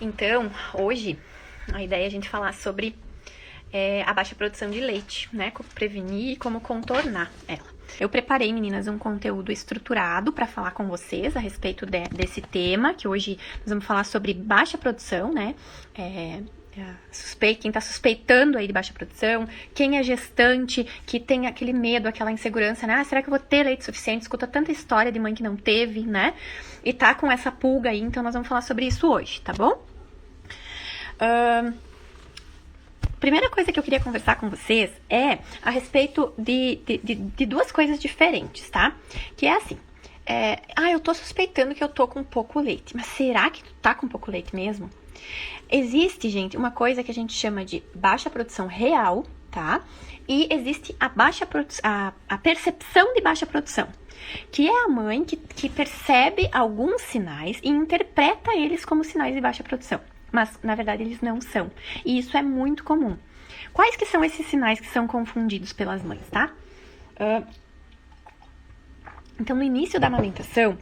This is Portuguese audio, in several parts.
Então, hoje, a ideia é a gente falar sobre a baixa produção de leite, né? Como prevenir e como contornar ela. Eu preparei, meninas, um conteúdo estruturado para falar com vocês a respeito desse tema, que hoje nós vamos falar sobre baixa produção, né? Quem está suspeitando aí de baixa produção, quem é gestante, que tem aquele medo, aquela insegurança, né? Ah, será que eu vou ter leite suficiente? Escuta tanta história de mãe que não teve, né? E tá com essa pulga aí, então nós vamos falar sobre isso hoje, tá bom? Primeira coisa que eu queria conversar com vocês é a respeito de duas coisas diferentes, tá? Que é assim, eu tô suspeitando que eu tô com pouco leite, mas será que tu tá com pouco leite mesmo? Existe, gente, uma coisa que a gente chama de baixa produção real, tá? E existe a percepção de baixa produção, que é a mãe que percebe alguns sinais e interpreta eles como sinais de baixa produção. Mas, na verdade, eles não são. E isso é muito comum. Quais que são esses sinais que são confundidos pelas mães, tá? Então, no início da amamentação,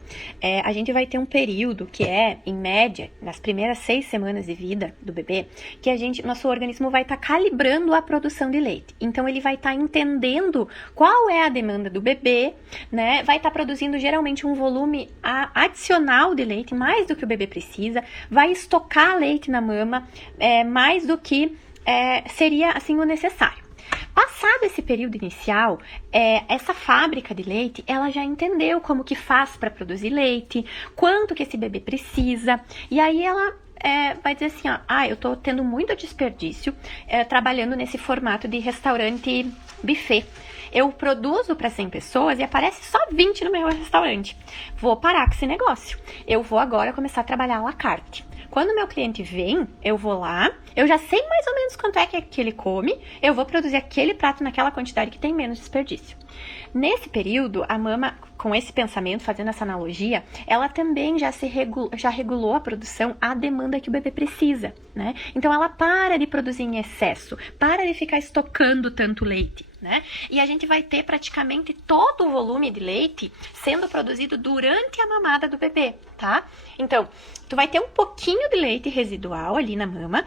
a gente vai ter um período que é, em média, nas primeiras 6 semanas de vida do bebê, que nosso organismo vai estar calibrando a produção de leite. Então, ele vai estar entendendo qual é a demanda do bebê, né? Vai estar produzindo geralmente um volume adicional de leite, mais do que o bebê precisa, vai estocar leite na mama, mais do que seria, assim, o necessário. Passado esse período inicial, essa fábrica de leite, ela já entendeu como que faz para produzir leite, quanto que esse bebê precisa, e aí ela vai dizer assim, eu tô tendo muito desperdício trabalhando nesse formato de restaurante buffet. Eu produzo para 100 pessoas e aparece só 20 no meu restaurante. Vou parar com esse negócio. Eu vou agora começar a trabalhar à la carte. Quando o meu cliente vem, eu vou lá, eu já sei mais ou menos quanto é que ele come, eu vou produzir aquele prato naquela quantidade que tem menos desperdício. Nesse período, a mama, com esse pensamento, fazendo essa analogia, ela também já regulou a produção à demanda que o bebê precisa, né? Então, ela para de produzir em excesso, para de ficar estocando tanto leite, né? E a gente vai ter praticamente todo o volume de leite sendo produzido durante a mamada do bebê, tá? Então, tu vai ter um pouquinho de leite residual ali na mama,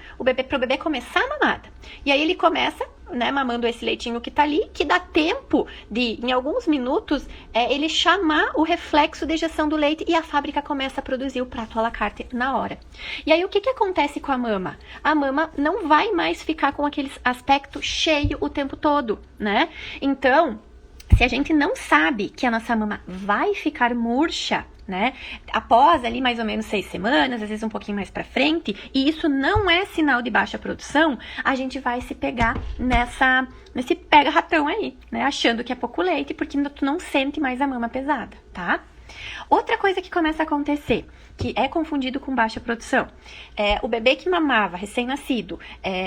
pro bebê começar a mamada. E aí ele começa, né, mamando esse leitinho que tá ali, que dá tempo de, em alguns minutos, ele chamar o reflexo de ejeção do leite e a fábrica começa a produzir o prato à la carte na hora. E aí o que acontece com a mama? A mama não vai mais ficar com aquele aspecto cheio o tempo todo, né? Então, se a gente não sabe que a nossa mama vai ficar murcha, né, após ali mais ou menos 6 semanas, às vezes um pouquinho mais pra frente, e isso não é sinal de baixa produção, a gente vai se pegar nesse pega-ratão aí, né, achando que é pouco leite, porque tu não sente mais a mama pesada, tá? Outra coisa que começa a acontecer, que é confundido com baixa produção, o bebê que mamava, recém-nascido,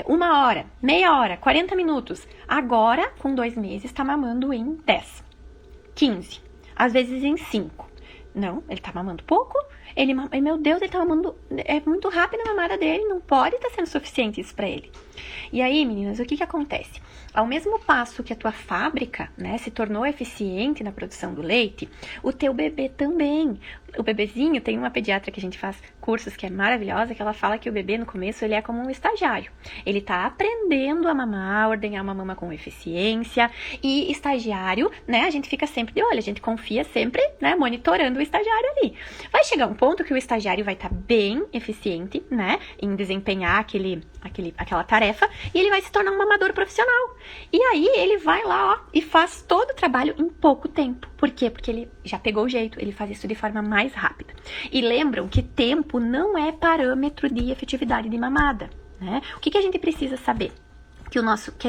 1 hora, meia hora, 40 minutos, agora, com 2 meses, tá mamando em 10, 15, às vezes em 5. Não, ele tá mamando pouco, meu Deus, ele tá mamando, é muito rápido a mamada dele, não pode estar sendo suficiente isso pra ele. E aí, meninas, o que acontece? Ao mesmo passo que a tua fábrica, né, se tornou eficiente na produção do leite, o teu bebê também. O bebezinho, tem uma pediatra que a gente faz cursos que é maravilhosa, que ela fala que o bebê no começo ele é como um estagiário. Ele tá aprendendo a mamar, a ordenhar uma mama com eficiência, e estagiário, né, a gente fica sempre de olho, a gente confia sempre, né, monitorando o estagiário ali. Vai chegar um ponto que o estagiário vai estar bem eficiente, né, em desempenhar aquela tarefa, e ele vai se tornar um mamador profissional. E aí ele vai lá, e faz todo o trabalho em pouco tempo. Por quê? Porque ele já pegou o jeito, ele faz isso de forma mais rápida. E lembram que tempo não é parâmetro de efetividade de mamada, né? O que a gente precisa saber?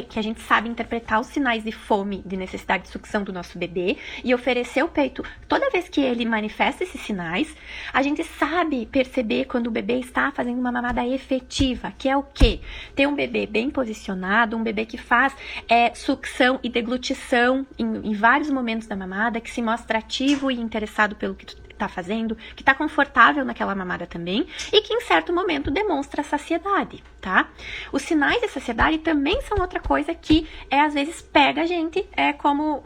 Que a gente sabe interpretar os sinais de fome, de necessidade de sucção do nosso bebê e oferecer o peito. Toda vez que ele manifesta esses sinais, a gente sabe perceber quando o bebê está fazendo uma mamada efetiva, que é o quê? Ter um bebê bem posicionado, um bebê que faz sucção e deglutição em vários momentos da mamada, que se mostra ativo e interessado tá fazendo, que tá confortável naquela mamada também e que em certo momento demonstra saciedade, tá? Os sinais de saciedade também são outra coisa que às vezes pega a gente como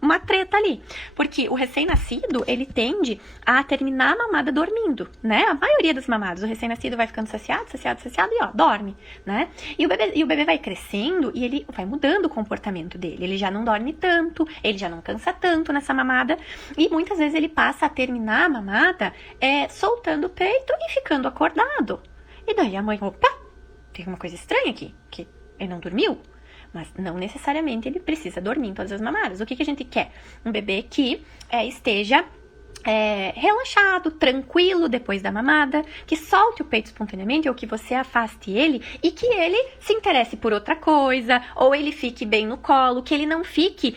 uma treta ali, porque o recém-nascido, ele tende a terminar a mamada dormindo, né? A maioria dos mamados, o recém-nascido vai ficando saciado e ó, dorme, né? E o bebê vai crescendo e ele vai mudando o comportamento dele, ele já não dorme tanto, ele já não cansa tanto nessa mamada e muitas vezes ele passa a terminar a mamada soltando o peito e ficando acordado. E daí a mãe, opa, tem uma coisa estranha aqui, que ele não dormiu. Mas não necessariamente ele precisa dormir em todas as mamadas. O que a gente quer? Um bebê que esteja relaxado, tranquilo depois da mamada, que solte o peito espontaneamente ou que você afaste ele e que ele se interesse por outra coisa, ou ele fique bem no colo, que ele não fique,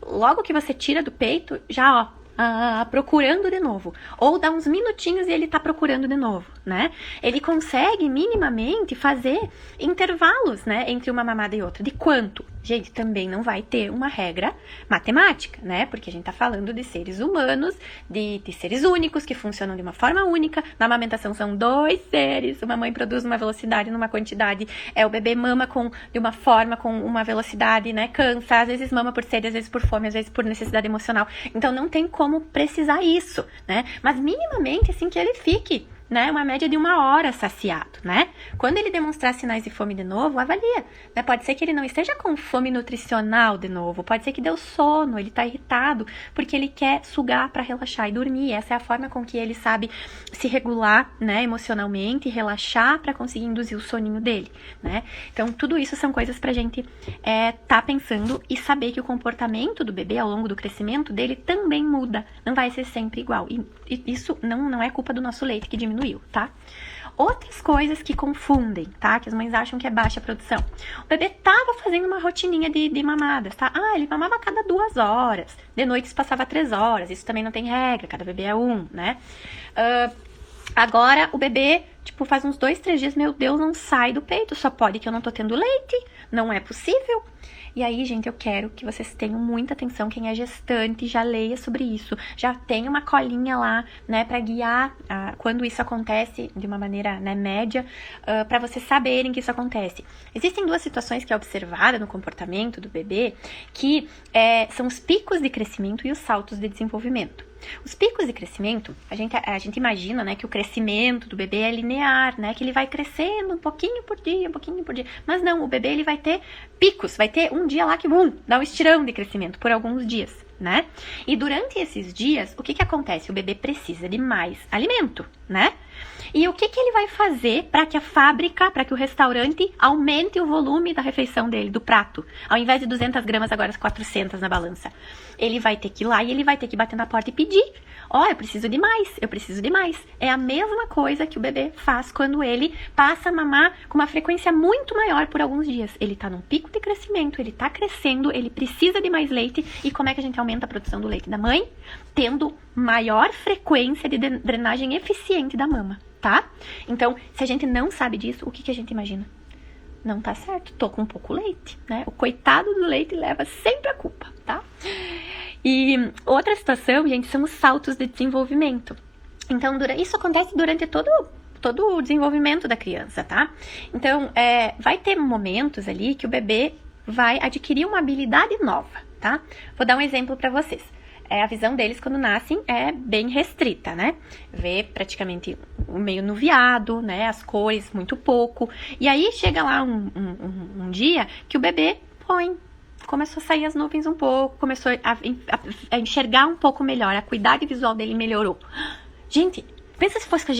logo que você tira do peito, já ó, procurando de novo, ou dá uns minutinhos e ele tá procurando de novo, né? Ele consegue minimamente fazer intervalos, né, entre uma mamada e outra. De quanto? Gente, também não vai ter uma regra matemática, né? Porque a gente tá falando de seres humanos, de seres únicos, que funcionam de uma forma única. Na amamentação são 2 seres, uma mãe produz uma velocidade, numa quantidade, o bebê mama de uma forma, com uma velocidade, né? Cansa, às vezes mama por sede, às vezes por fome, às vezes por necessidade emocional. Então não tem como precisar isso, né? Mas minimamente, assim, que ele fique, né, uma média de 1 hora saciado, né? Quando ele demonstrar sinais de fome de novo, avalia, né? Pode ser que ele não esteja com fome nutricional de novo, pode ser que deu sono, ele tá irritado, porque ele quer sugar para relaxar e dormir. Essa é a forma com que ele sabe se regular, né, emocionalmente, relaxar para conseguir induzir o soninho dele, né? Então, tudo isso são coisas pra gente tá pensando e saber que o comportamento do bebê ao longo do crescimento dele também muda, não vai ser sempre igual. E isso não é culpa do nosso leite que diminuiu, tá? Outras coisas que confundem, tá? Que as mães acham que é baixa produção. O bebê tava fazendo uma rotininha de mamadas, tá? Ele mamava a cada 2 horas. De noite passava 3 horas. Isso também não tem regra, cada bebê é um, né? Agora o bebê, tipo, faz uns 2, 3 dias, meu Deus, não sai do peito. Só pode que eu não tô tendo leite. Não é possível. E aí, gente, eu quero que vocês tenham muita atenção. Quem é gestante, já leia sobre isso. Já tem uma colinha lá, né, pra guiar quando isso acontece de uma maneira, né, média, pra vocês saberem que isso acontece. Existem 2 situações que é observada no comportamento do bebê, que são os picos de crescimento e os saltos de desenvolvimento. Os picos de crescimento, a gente imagina, né, que o crescimento do bebê é linear, né, que ele vai crescendo um pouquinho por dia, mas não, o bebê ele vai ter picos, vai ter um dia lá que, dá um estirão de crescimento por alguns dias, né, e durante esses dias, o que acontece? O bebê precisa de mais alimento, né, e o que ele vai fazer para que a fábrica, para que o restaurante aumente o volume da refeição dele, do prato? Ao invés de 200 gramas, agora 400 na balança. Ele vai ter que ir lá e ele vai ter que bater na porta e pedir. Eu preciso de mais, eu preciso de mais. É a mesma coisa que o bebê faz quando ele passa a mamar com uma frequência muito maior por alguns dias. Ele tá num pico de crescimento, ele tá crescendo, ele precisa de mais leite. E como é que a gente aumenta a produção do leite da mãe? Tendo maior frequência de drenagem eficiente da mama, tá? Então, se a gente não sabe disso, o que a gente imagina? Não tá certo, tô com pouco leite, né? O coitado do leite leva sempre a culpa, tá? E outra situação, gente, são os saltos de desenvolvimento. Então, isso acontece durante todo o desenvolvimento da criança, tá? Então, vai ter momentos ali que o bebê vai adquirir uma habilidade nova, tá? Vou dar um exemplo pra vocês. A visão deles quando nascem é bem restrita, né? Vê praticamente meio nuviado, né? As cores muito pouco. E aí chega lá um dia que o bebê começou a sair as nuvens um pouco, começou a enxergar um pouco melhor, a acuidade visual dele melhorou. Gente, pensa se fosse com a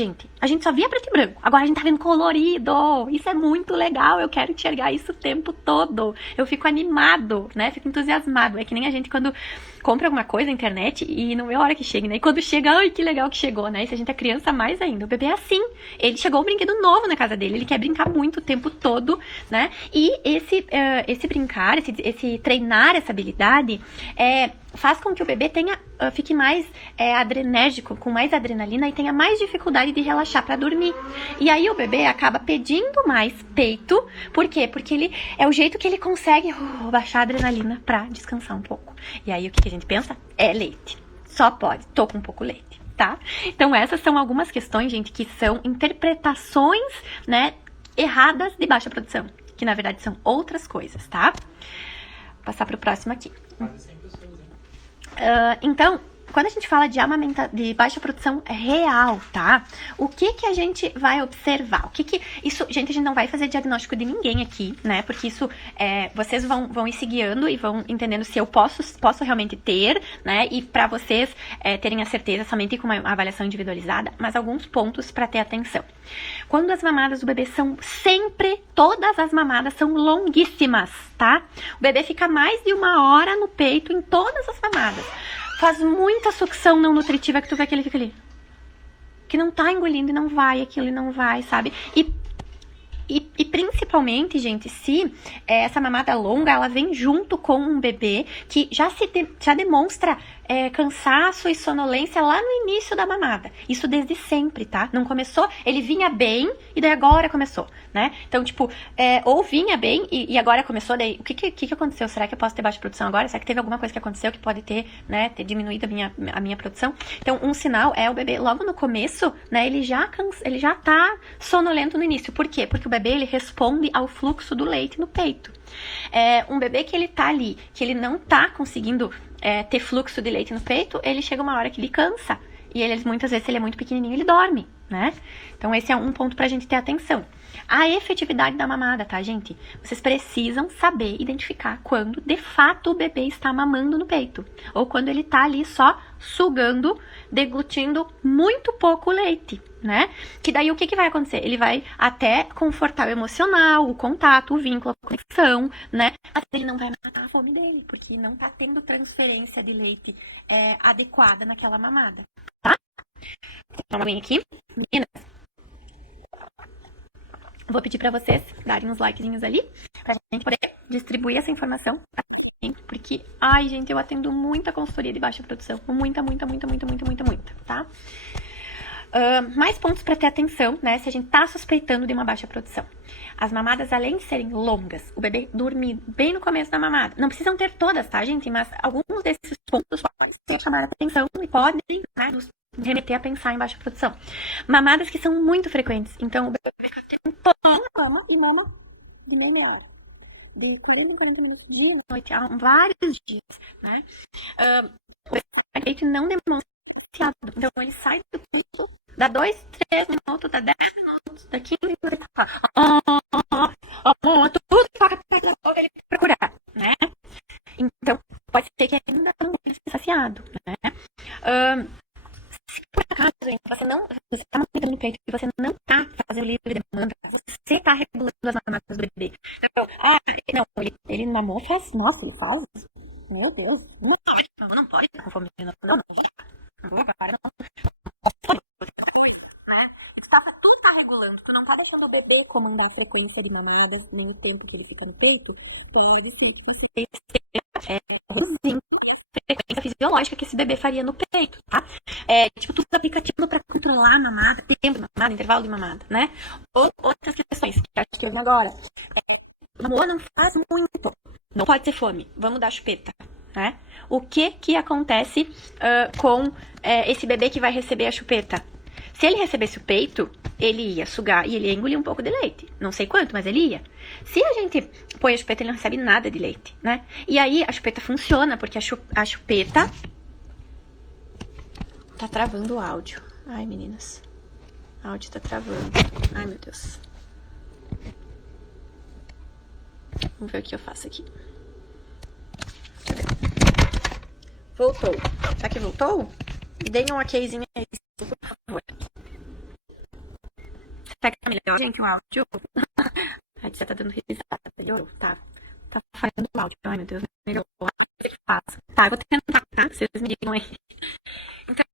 gente só via preto e branco, agora a gente tá vendo colorido, isso é muito legal, eu quero enxergar isso o tempo todo, eu fico animado, né, fico entusiasmado, é que nem a gente quando compra alguma coisa na internet e não vê a hora que chega, né, e quando chega, ai, que legal que chegou, né, e se a gente é criança, mais ainda, o bebê é assim, ele chegou um brinquedo novo na casa dele, ele quer brincar muito o tempo todo, né, e esse brincar, esse treinar essa habilidade, faz com que o bebê fique mais adrenérgico, com mais adrenalina e tenha mais dificuldade de relaxar para dormir. E aí o bebê acaba pedindo mais peito. Por quê? Porque é o jeito que ele consegue baixar a adrenalina para descansar um pouco. E aí o que a gente pensa? É leite. Só pode. Tô com pouco leite. tá? Então essas são algumas questões, gente, que são interpretações, né, erradas de baixa produção, que na verdade são outras coisas, tá? Vou passar pro próximo aqui. Então, quando a gente fala de baixa produção real, tá? O que a gente vai observar? Isso, gente, a gente não vai fazer diagnóstico de ninguém aqui, né? Porque isso, vocês vão ir se guiando e vão entendendo se eu posso realmente ter, né? E para vocês terem a certeza somente com uma avaliação individualizada, mas alguns pontos para ter atenção. Quando as mamadas do bebê todas as mamadas são longuíssimas, tá? O bebê fica mais de 1 hora no peito em todas as mamadas. Faz muita sucção não nutritiva que tu vê que ele fica ali. Que não tá engolindo e não vai, aquilo e não vai, sabe? E principalmente, gente, se essa mamada longa, ela vem junto com um bebê que já demonstra cansaço e sonolência lá no início da mamada. Isso desde sempre, tá? Não começou, ele vinha bem e daí agora começou, né? Então, tipo, ou vinha bem e agora começou, daí o que aconteceu? Será que eu posso ter baixa produção agora? Será que teve alguma coisa que aconteceu que pode ter diminuído a minha produção? Então, um sinal é o bebê logo no começo, né? Ele já tá sonolento no início. Por quê? Porque o bebê, ele responde ao fluxo do leite no peito. Um bebê que ele tá ali, que ele não tá conseguindo ter fluxo de leite no peito, ele chega uma hora que ele cansa. E muitas vezes, se ele é muito pequenininho, ele dorme, né? Então, esse é um ponto pra gente ter atenção. A efetividade da mamada, tá, gente? Vocês precisam saber identificar quando, de fato, o bebê está mamando no peito. Ou quando ele tá ali só sugando, deglutindo muito pouco leite, né? Que daí o que vai acontecer? Ele vai até confortar o emocional, o contato, o vínculo, a conexão, né? Mas ele não vai matar a fome dele, porque não tá tendo transferência de leite adequada naquela mamada, tá? Vou tomar uma aguinha aqui. Meninas, vou pedir pra vocês darem uns likezinhos ali, pra gente poder distribuir essa informação, porque, ai, gente, eu atendo muita consultoria de baixa produção, muita, tá? Mais pontos para ter atenção, né, se a gente tá suspeitando de uma baixa produção. As mamadas, além de serem longas, o bebê dormir bem no começo da mamada, não precisam ter todas, tá, gente, mas alguns desses pontos podem chamar a atenção e podem, né, nos remeter a pensar em baixa produção. Mamadas que são muito frequentes, então o bebê fica mama e mama de meia hora, de 40 em 40 minutos, dia e noite, há vários dias, né? O leite não demonstra, então ele sai do tudo, dá 2, 3 minutos, dá 10 minutos, dá 15 minutos, ele tá tudo que toca perto da boca, ele vai procurar, né? Então, pode ser que ainda não esteja saciado, né? Se por acaso, gente, você tá mantendo no peito e você não tá fazendo livre demanda, você tá regulando as mamadas do bebê. Então, ele mamou faz, nossa, ele faz, meu Deus, não pode estar com fome, não vou, para, não pode. Tu não tá deixando o bebê comandar a frequência de mamadas, nem o tempo que ele fica no peito, a frequência fisiológica que esse bebê faria no peito, tá? Tu usa aplicativo pra controlar a mamada, tempo de mamada, intervalo de mamada, né? Outras questões que acho que eu vi agora. Mamor não faz muito, não pode ser fome, vamos dar chupeta, né? O que acontece com esse bebê que vai receber a chupeta? Se ele recebesse o peito, ele ia sugar e ele ia engolir um pouco de leite. Não sei quanto, mas ele ia. Se a gente põe a chupeta, ele não recebe nada de leite, né? E aí a chupeta funciona, porque a chupeta... Tá travando o áudio. Ai, meninas. O áudio tá travando. Ai, meu Deus. Vamos ver o que eu faço aqui. Voltou. Será que voltou? Me deem um okzinho aí, por favor. Será que tá melhor, gente, o áudio? A Tia tá dando risada. Melhorou, tá? Tá falhando o áudio. Ai, meu Deus, melhorou. O que eu faço? Tá, eu vou tentar, tá? Vocês me digam aí. Então,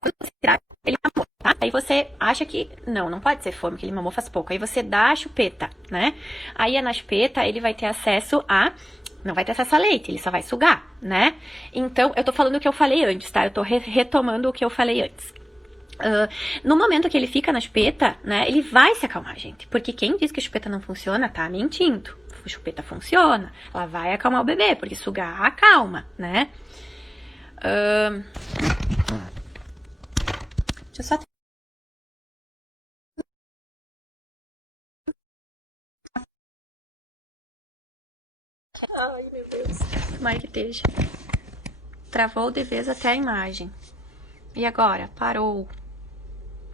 quando você tirar, ele mamou, tá? Aí você acha que não pode ser fome, que ele mamou faz pouco. Aí você dá a chupeta, né? Aí na chupeta ele vai ter acesso não vai ter acesso a leite, ele só vai sugar, né? Então, eu tô falando o que eu falei antes, tá? Eu tô retomando o que eu falei antes. No momento que ele fica na chupeta, né, ele vai se acalmar, gente. Porque quem diz que a chupeta não funciona, tá mentindo. A chupeta funciona, ela vai acalmar o bebê, porque sugar acalma, né? Deixa eu só... Ai, meu Deus. Tomara que esteja. Travou de vez até a imagem. E agora? Parou.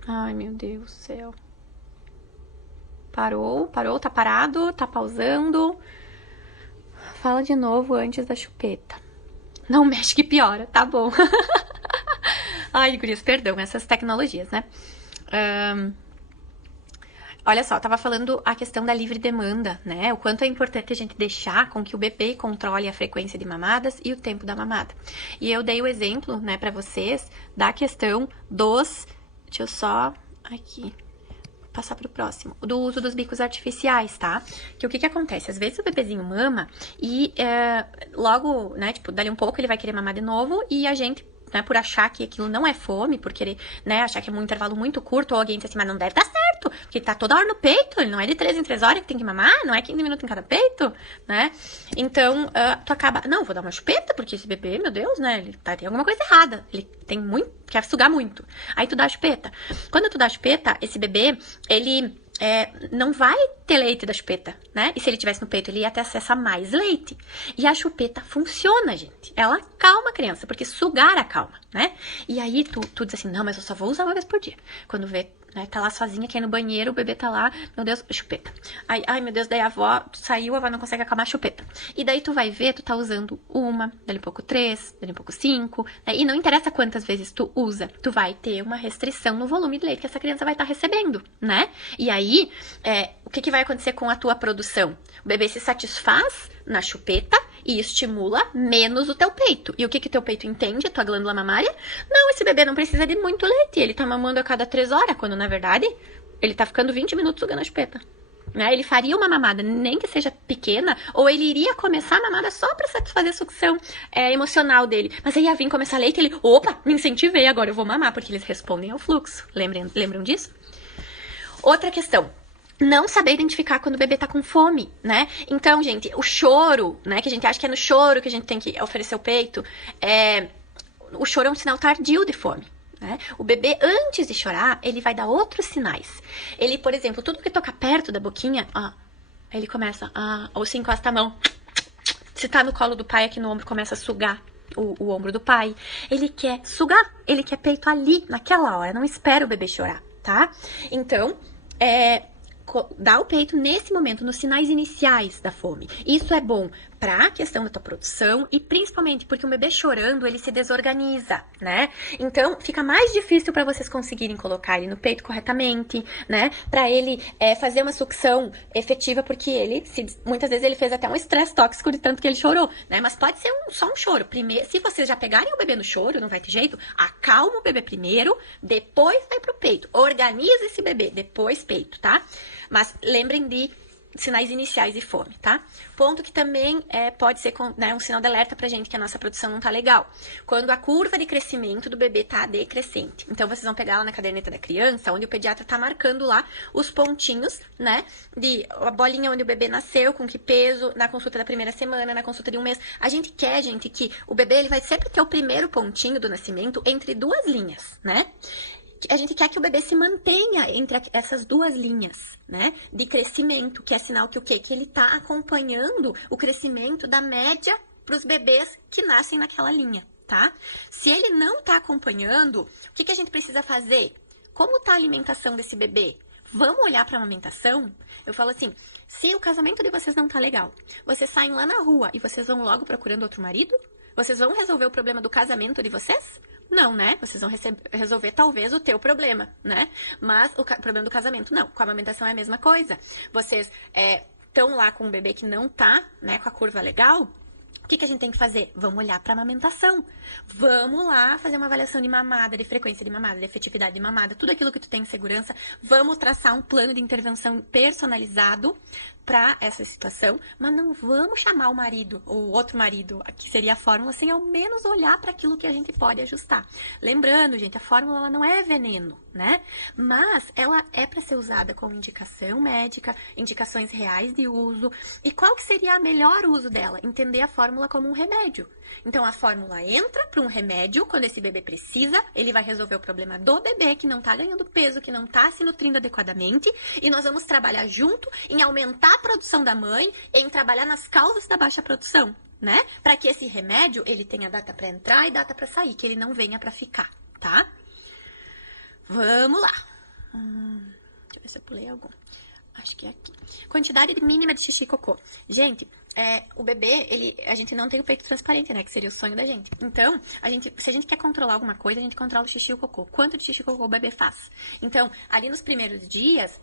Ai, meu Deus do céu. Parou, tá parado, tá pausando. Fala de novo antes da chupeta. Não mexe que piora, tá bom. Ai, gurias, perdão, essas tecnologias, né? Olha só, eu tava falando a questão da livre demanda, né? O quanto é importante a gente deixar com que o bebê controle a frequência de mamadas e o tempo da mamada. E eu dei o exemplo, né, pra vocês, da questão dos... Deixa eu só... Aqui... Passar pro próximo. Do uso dos bicos artificiais, tá? Que o que acontece? Às vezes o bebezinho mama e logo, né, tipo, dali um pouco ele vai querer mamar de novo e a gente... Né, por achar que aquilo não é fome, por querer, né, achar que é um intervalo muito curto, ou alguém diz assim, mas não deve dar certo, porque tá toda hora no peito, ele não é de 3 em 3 horas que tem que mamar, não é 15 minutos em cada peito, né? Então, tu acaba, não, vou dar uma chupeta, porque esse bebê, meu Deus, né, ele tem alguma coisa errada, ele tem muito, quer sugar muito. Aí tu dá a chupeta. Quando tu dá a chupeta, esse bebê, ele... não vai ter leite da chupeta, né? E se ele tivesse no peito, ele ia ter acesso a mais leite. E a chupeta funciona, gente. Ela acalma a criança, porque sugar acalma, né? E aí tu diz assim, não, mas eu só vou usar uma vez por dia. Quando vê, né, tá lá sozinha, quer ir no banheiro, o bebê tá lá, meu Deus, chupeta. Ai, meu Deus, daí a avó saiu, a avó não consegue acalmar a chupeta. E daí tu vai ver, tu tá usando uma, dali um pouco 3, dali um pouco 5, né? E não interessa quantas vezes tu usa, tu vai ter uma restrição no volume de leite que essa criança vai estar recebendo, né? E aí, o que vai acontecer com a tua produção? O bebê se satisfaz na chupeta e estimula menos o teu peito. E o que teu peito entende, a tua glândula mamária? Não, esse bebê não precisa de muito leite, ele tá mamando a cada 3 horas, quando na verdade ele tá ficando 20 minutos sugando a chupeta. Né? Ele faria uma mamada, nem que seja pequena, ou ele iria começar a mamada só pra satisfazer a sucção emocional dele. Mas aí ia vir começar leite e ele, opa, me incentivei, agora eu vou mamar, porque eles respondem ao fluxo. Lembram disso? Outra questão. Não saber identificar quando o bebê tá com fome, né? Então, gente, o choro, né? Que a gente acha que é no choro que a gente tem que oferecer o peito. O choro é um sinal tardio de fome. Né? O bebê, antes de chorar, ele vai dar outros sinais. Ele, por exemplo, tudo que toca perto da boquinha, ó, ele começa ou se encosta a mão. Se tá no colo do pai, aqui no ombro, começa a sugar o ombro do pai. Ele quer sugar, ele quer peito ali, naquela hora. Não espera o bebê chorar, tá? Então, dá o peito nesse momento, nos sinais iniciais da fome. Isso é bom para a questão da tua produção e principalmente porque o bebê chorando, ele se desorganiza, né? Então, fica mais difícil para vocês conseguirem colocar ele no peito corretamente, né? Para ele fazer uma sucção efetiva, porque ele, muitas vezes ele fez até um estresse tóxico de tanto que ele chorou, né? Mas pode ser só um choro. Primeiro, se vocês já pegarem o bebê no choro, não vai ter jeito, acalma o bebê primeiro, depois vai pro peito. Organiza esse bebê, depois peito, tá? Mas lembrem de sinais iniciais de fome, tá? Ponto que também pode ser um sinal de alerta pra gente que a nossa produção não tá legal. Quando a curva de crescimento do bebê tá decrescente. Então, vocês vão pegar lá na caderneta da criança, onde o pediatra tá marcando lá os pontinhos, né? De a bolinha onde o bebê nasceu, com que peso, na consulta da primeira semana, na consulta de um mês. A gente quer, gente, que o bebê ele vai sempre ter o primeiro pontinho do nascimento entre duas linhas, né? A gente quer que o bebê se mantenha entre essas duas linhas, né, de crescimento, que é sinal que o quê? Que ele tá acompanhando o crescimento da média para os bebês que nascem naquela linha, tá? Se ele não tá acompanhando, o que a gente precisa fazer? Como tá a alimentação desse bebê? Vamos olhar para a amamentação? Eu falo assim, se o casamento de vocês não tá legal, vocês saem lá na rua e vocês vão logo procurando outro marido? Vocês vão resolver o problema do casamento de vocês? Não, né? Vocês vão resolver talvez o teu problema, né? Mas o problema do casamento, não. Com a amamentação é a mesma coisa. Vocês estão lá com um bebê que não tá, né, com a curva legal. O que a gente tem que fazer? Vamos olhar para a amamentação. Vamos lá fazer uma avaliação de mamada, de frequência de mamada, de efetividade de mamada, tudo aquilo que tu tem em segurança. Vamos traçar um plano de intervenção personalizado para essa situação, mas não vamos chamar o marido, ou outro marido, que seria a fórmula, sem ao menos olhar para aquilo que a gente pode ajustar. Lembrando, gente, a fórmula ela não é veneno, né? Mas ela é para ser usada com indicação médica, indicações reais de uso. E qual que seria o melhor uso dela? Entender a fórmula fórmula como um remédio. Então, a fórmula entra para um remédio quando esse bebê precisa, ele vai resolver o problema do bebê que não está ganhando peso, que não está se nutrindo adequadamente, e nós vamos trabalhar junto em aumentar a produção da mãe, em trabalhar nas causas da baixa produção, né? Para que esse remédio, ele tenha data para entrar e data para sair, que ele não venha para ficar, tá? Vamos lá. Deixa eu ver se eu pulei algum. Acho que é aqui. Quantidade mínima de xixi e cocô. Gente, o bebê, a gente não tem o peito transparente, né? Que seria o sonho da gente. Então, se a gente quer controlar alguma coisa, a gente controla o xixi e o cocô. Quanto de xixi e cocô o bebê faz? Então, ali nos primeiros dias,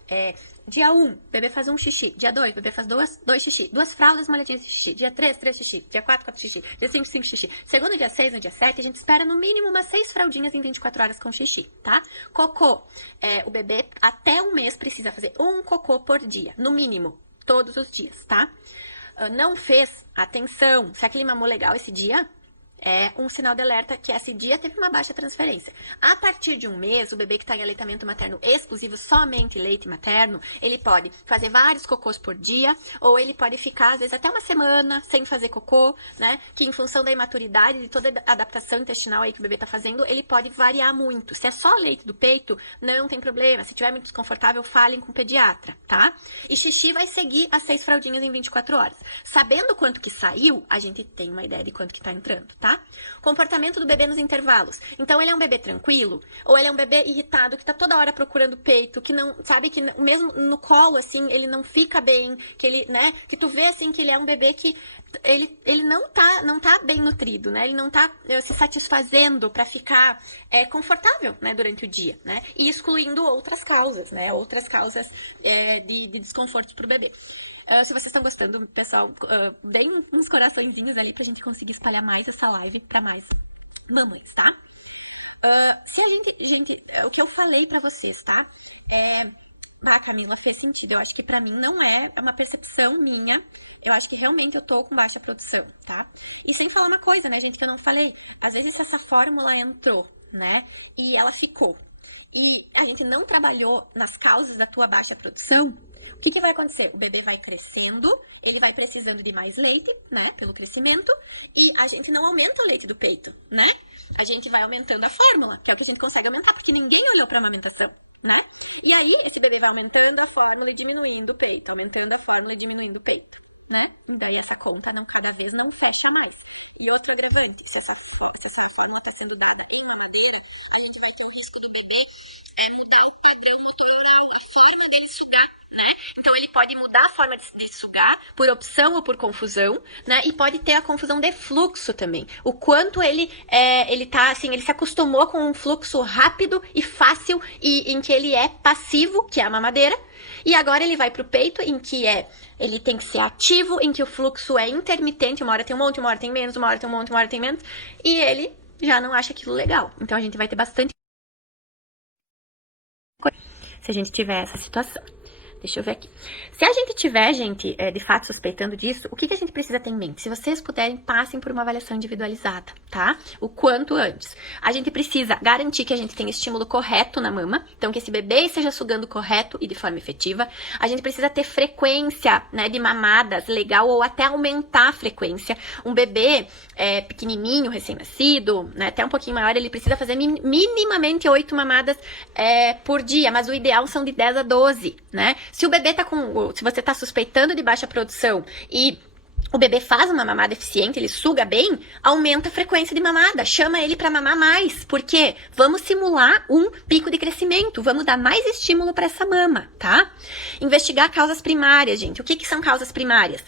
dia 1, bebê faz um xixi. Dia 2, bebê faz dois xixi. 2 fraldas molhadinhas de xixi. Dia 3, 3 xixi. Dia 4, 4 xixi. Dia 5, 5 xixi. Segundo dia 6, no dia 7, a gente espera no mínimo umas 6 fraldinhas em 24 horas com xixi, tá? Cocô. O bebê, até um mês, precisa fazer um cocô por dia. No mínimo. Todos os dias, tá? Não fez, atenção, se aquele mamou legal esse dia, é um sinal de alerta que esse dia teve uma baixa transferência. A partir de um mês, o bebê que está em aleitamento materno exclusivo, somente leite materno, ele pode fazer vários cocôs por dia, ou ele pode ficar, às vezes, até uma semana sem fazer cocô, né? Que em função da imaturidade, de toda a adaptação intestinal aí que o bebê está fazendo, ele pode variar muito. Se é só leite do peito, não tem problema. Se tiver muito desconfortável, falem com o pediatra, tá? E xixi vai seguir as 6 fraldinhas em 24 horas. Sabendo quanto que saiu, a gente tem uma ideia de quanto que tá entrando, tá? Comportamento do bebê nos intervalos. Então, ele é um bebê tranquilo? Ou ele é um bebê irritado, que tá toda hora procurando peito, que não, sabe, que mesmo no colo, assim, ele não fica bem, que ele, né, que tu vê, assim, que ele é um bebê que ele não tá bem nutrido, né? Ele não tá se satisfazendo para ficar confortável, né, durante o dia, né? E excluindo outras causas, né? Outras causas de desconforto pro bebê. Se vocês estão gostando, pessoal, deem uns coraçõezinhos ali pra gente conseguir espalhar mais essa live pra mais mamães, tá? Se a gente, o que eu falei pra vocês, tá? Camila, fez sentido. Eu acho que pra mim não é uma percepção minha. Eu acho que realmente eu tô com baixa produção, tá? E sem falar uma coisa, né, gente, que eu não falei. Às vezes essa fórmula entrou, né? E ela ficou. E a gente não trabalhou nas causas da tua baixa produção. O que vai acontecer? O bebê vai crescendo, ele vai precisando de mais leite, né, pelo crescimento, e a gente não aumenta o leite do peito, né? A gente vai aumentando a fórmula, que é o que a gente consegue aumentar, porque ninguém olhou para a amamentação, né? E aí, esse bebê vai aumentando a fórmula e diminuindo o peito, aumentando a fórmula e diminuindo o peito, né? Então, essa conta cada vez não fecha mais. E outro agravante, se essa sensor não está sendo dada. Então, ele pode mudar a forma de sugar, por opção ou por confusão, né? E pode ter a confusão de fluxo também. O quanto ele tá, assim, ele se acostumou com um fluxo rápido e fácil, e em que ele é passivo, que é a mamadeira, e agora ele vai pro peito, em que ele tem que ser ativo, em que o fluxo é intermitente, uma hora tem um monte, uma hora tem menos, uma hora tem um monte, uma hora tem menos, e ele já não acha aquilo legal. Então, a gente vai ter bastante coisa se a gente tiver essa situação. Deixa eu ver aqui. Se a gente tiver, gente, de fato suspeitando disso, o que a gente precisa ter em mente? Se vocês puderem, passem por uma avaliação individualizada, tá? O quanto antes. A gente precisa garantir que a gente tem estímulo correto na mama, então que esse bebê esteja sugando correto e de forma efetiva. A gente precisa ter frequência, né, de mamadas legal, ou até aumentar a frequência. Um bebê pequenininho, recém-nascido, né, até um pouquinho maior, ele precisa fazer minimamente 8 mamadas por dia, mas o ideal são de 10 a 12, né? Se você tá suspeitando de baixa produção e o bebê faz uma mamada eficiente, ele suga bem, aumenta a frequência de mamada, chama ele para mamar mais. Por quê? Vamos simular um pico de crescimento, vamos dar mais estímulo para essa mama, tá? Investigar causas primárias, gente. O que são causas primárias?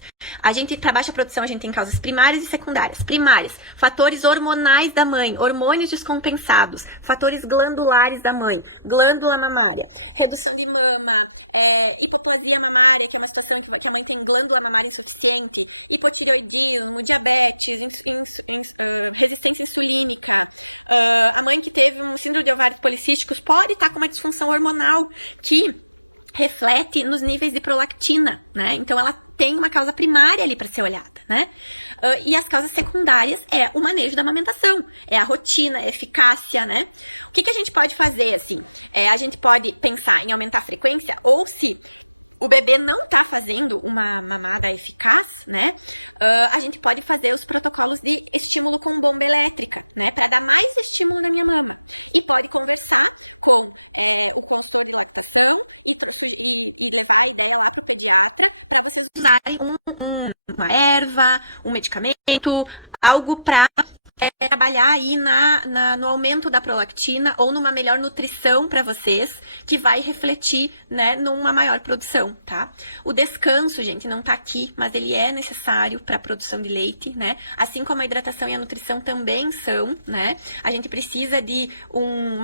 Para baixa produção, a gente tem causas primárias e secundárias. Primárias, fatores hormonais da mãe, hormônios descompensados, fatores glandulares da mãe, glândula mamária, redução de mama, hipoplasia mamária, que é uma questão que a mãe tem glândula mamária insuficiente, hipotireoidismo, diabetes, resistência insulínica, a mãe que tem nível específico de disfunção hormonal, que reflete nos níveis de prolactina, né? Tem uma causa primária de PCOS, né? E as causas secundárias é o manejo da amamentação, a rotina, a eficácia, né? O que a gente pode fazer, assim? A gente pode pensar em aumentar a frequência, ou se o bebê não está fazendo uma mamada eficaz, né? A gente pode fazer os usarem uma erva, um medicamento, algo para trabalhar aí no aumento da prolactina ou numa melhor nutrição para vocês, que vai refletir, né, numa maior produção, tá? O descanso, gente, não tá aqui, mas ele é necessário para a produção de leite, né? Assim como a hidratação e a nutrição também são, né? A gente precisa de um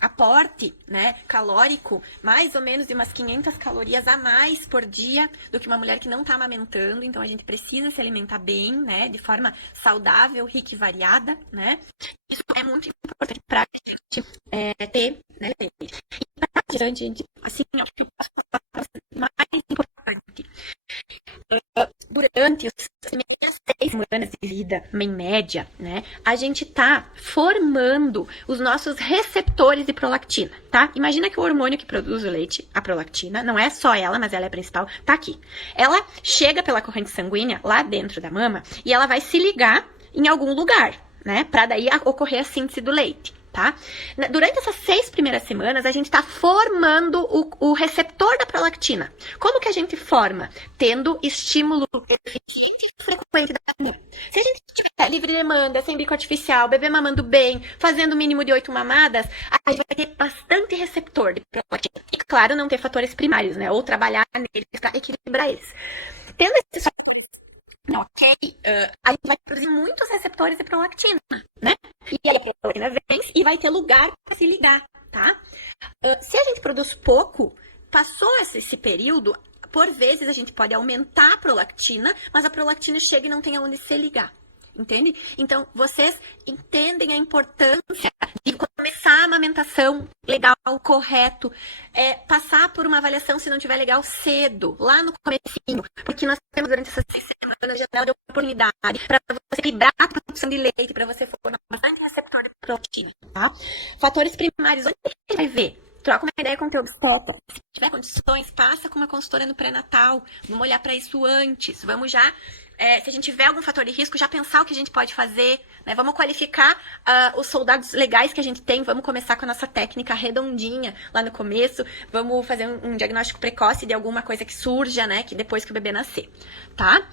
aporte, né, calórico, mais ou menos de umas 500 calorias a mais por dia do que uma mulher que não tá amamentando, então a gente precisa se alimentar bem, né, de forma saudável, rica e variada, né? Isso é muito importante para a gente ter, né, leite. E para a gente, assim, acho que o passo mais importante durante as primeiras 6 semanas de vida, em média, né, a gente tá formando os nossos receptores de prolactina, tá? Imagina que o hormônio que produz o leite, a prolactina, não é só ela, mas ela é a principal, tá aqui. Ela chega pela corrente sanguínea lá dentro da mama e ela vai se ligar em algum lugar, né, pra daí ocorrer a síntese do leite. Tá? Durante essas 6 primeiras semanas, a gente está formando o receptor da prolactina. Como que a gente forma? Tendo estímulo eficiente e frequente da mãe. Se a gente tiver livre demanda, sem bico artificial, bebê mamando bem, fazendo o mínimo de 8 mamadas, a gente vai ter bastante receptor de prolactina. E, claro, não ter fatores primários, né? Ou trabalhar neles para equilibrar eles. Tendo esses ok, a gente vai produzir muitos receptores de prolactina, né? E aí a prolactina vem e vai ter lugar para se ligar, tá? Se a gente produz pouco, passou esse período, por vezes a gente pode aumentar a prolactina, mas a prolactina chega e não tem aonde se ligar. Entende? Então, vocês entendem a importância de começar a amamentação legal, correto, passar por uma avaliação, se não tiver legal, cedo, lá no comecinho, porque nós temos durante essas 6 semanas janela de oportunidade para você equilibrar a produção de leite, para você formar bastante receptor de proteína, tá? Fatores primários, onde você vai ver? Troca uma ideia com o teu obstetra. Se tiver condições, passa com uma consultora no pré-natal. Vamos olhar para isso antes. Vamos já, se a gente tiver algum fator de risco, já pensar o que a gente pode fazer. Né? Vamos qualificar os soldados legais que a gente tem. Vamos começar com a nossa técnica redondinha lá no começo. Vamos fazer um diagnóstico precoce de alguma coisa que surja, né? Que depois que o bebê nascer. Tá?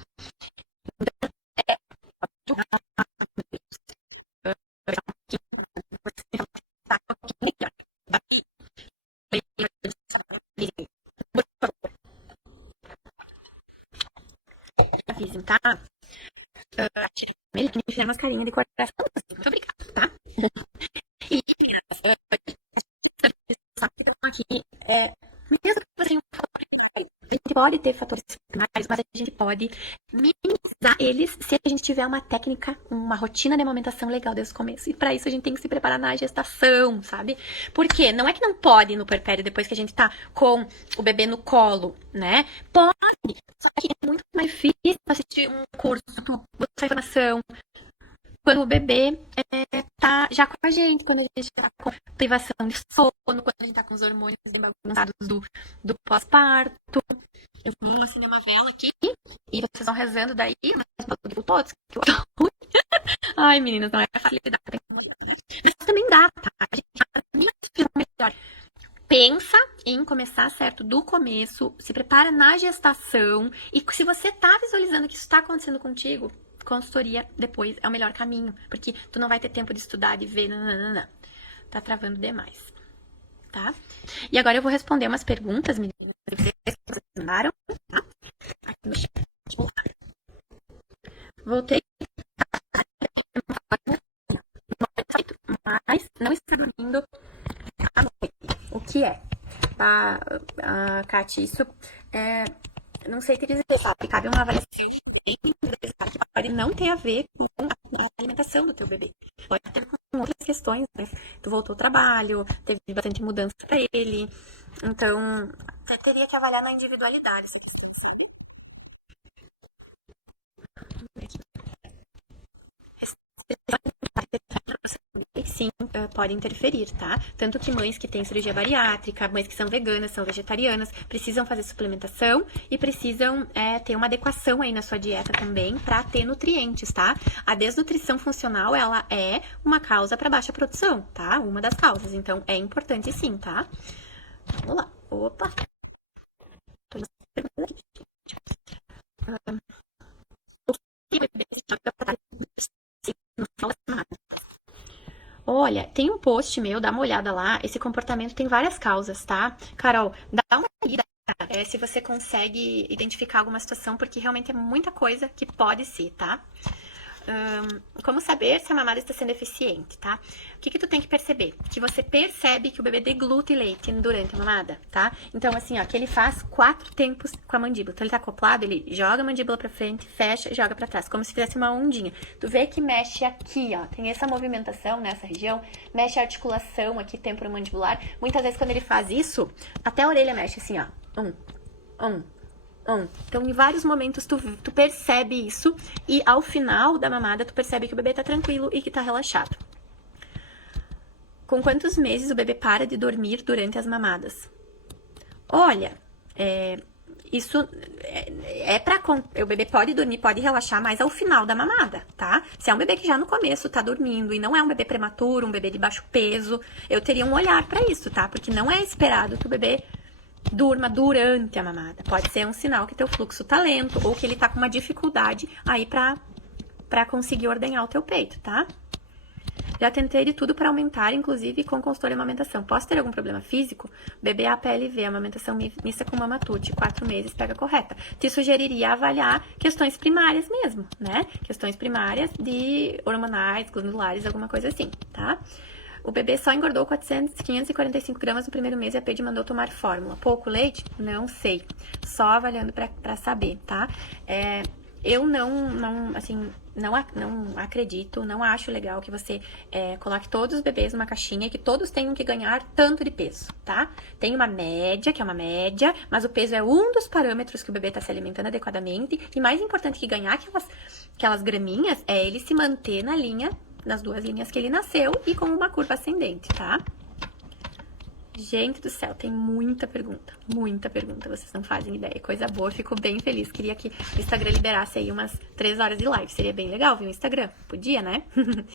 Avisem, tá? Ele me fizeram umas carinhas de coração. Muito obrigada, tá? E, meninas, aqui, mesmo que você a gente pode ter fatores primários, mas a gente pode minimizar eles se a gente tiver uma técnica, uma rotina de amamentação legal desde o começo. E para isso a gente tem que se preparar na gestação, sabe? Porque não é que não pode no puerpério depois que a gente tá com o bebê no colo, né? Pode, só que é muito mais difícil assistir um curso, buscar informação, quando o bebê tá já com a gente, quando a gente tá com privação de sono, quando a gente tá com os hormônios bem bagunçados do pós-parto. Eu vou acender uma vela aqui e vocês vão rezando daí, mas todos. Ai, meninas, não é facilidade. Mas também dá, tá? A gente melhor. Pensa em começar certo do começo, se prepara na gestação e se você tá visualizando que isso tá acontecendo contigo, consultoria depois é o melhor caminho, porque tu não vai ter tempo de estudar, de ver, não. Tá travando demais, tá? E agora eu vou responder umas perguntas, meninas, que vocês mandaram, tá? Aqui no chat. Voltei, mas não está dormindo à noite. O que é? Tá, Kati, isso não sei te dizer, sabe? Cabe uma avaliação bem individualizada que pode não ter a ver com a alimentação do teu bebê. Pode ter com outras questões, né? Tu voltou ao trabalho, teve bastante mudança para ele. Então, você teria que avaliar na individualidade. Sim, pode interferir, tá? Tanto que mães que têm cirurgia bariátrica, mães que são veganas, são vegetarianas, precisam fazer suplementação e precisam ter uma adequação aí na sua dieta também para ter nutrientes, tá? A desnutrição funcional, ela é uma causa para baixa produção, tá? Uma das causas, então é importante sim, tá? Vamos lá. Opa! Tô aqui. Olha, tem um post meu, dá uma olhada lá. Esse comportamento tem várias causas, tá? Carol, dá uma lida, se você consegue identificar alguma situação, porque realmente é muita coisa que pode ser, tá? Como saber se a mamada está sendo eficiente, tá? O que tu tem que perceber? Que você percebe que o bebê deglute leite durante a mamada, tá? Então, assim, ó, que ele faz 4 tempos com a mandíbula. Então, ele tá acoplado, ele joga a mandíbula pra frente, fecha e joga pra trás, como se fizesse uma ondinha. Tu vê que mexe aqui, ó, tem essa movimentação nessa região, mexe a articulação aqui temporomandibular. Muitas vezes, quando ele faz isso, até a orelha mexe assim, ó. Então, em vários momentos, tu percebe isso e ao final da mamada, tu percebe que o bebê tá tranquilo e que tá relaxado. Com quantos meses o bebê para de dormir durante as mamadas? Olha, isso o bebê pode dormir, pode relaxar, mas ao final da mamada, tá? Se é um bebê que já no começo tá dormindo e não é um bebê prematuro, um bebê de baixo peso, eu teria um olhar pra isso, tá? Porque não é esperado que o bebê durma durante a mamada. Pode ser um sinal que teu fluxo tá lento ou que ele tá com uma dificuldade aí pra conseguir ordenhar o teu peito, tá? Já tentei de tudo para aumentar, inclusive com consultoria e amamentação. Posso ter algum problema físico? Bebê APLV, amamentação mista com mamatute, 4 meses, pega correta. Te sugeriria avaliar questões primárias mesmo, né? Questões primárias de hormonais, glandulares, alguma coisa assim, tá? O bebê só engordou 545 gramas no primeiro mês e a PED mandou tomar fórmula. Pouco leite? Não sei. Só avaliando pra saber, tá? Eu não acredito, não acho legal que você coloque todos os bebês numa caixinha e que todos tenham que ganhar tanto de peso, tá? Tem uma média, que é uma média, mas o peso é um dos parâmetros que o bebê tá se alimentando adequadamente. E mais importante que ganhar aquelas graminhas é ele se manter na linha, nas 2 linhas que ele nasceu e com uma curva ascendente, tá? Gente do céu, tem muita pergunta, vocês não fazem ideia, coisa boa, fico bem feliz, queria que o Instagram liberasse aí umas 3 horas de live, seria bem legal, viu, o Instagram, podia, né?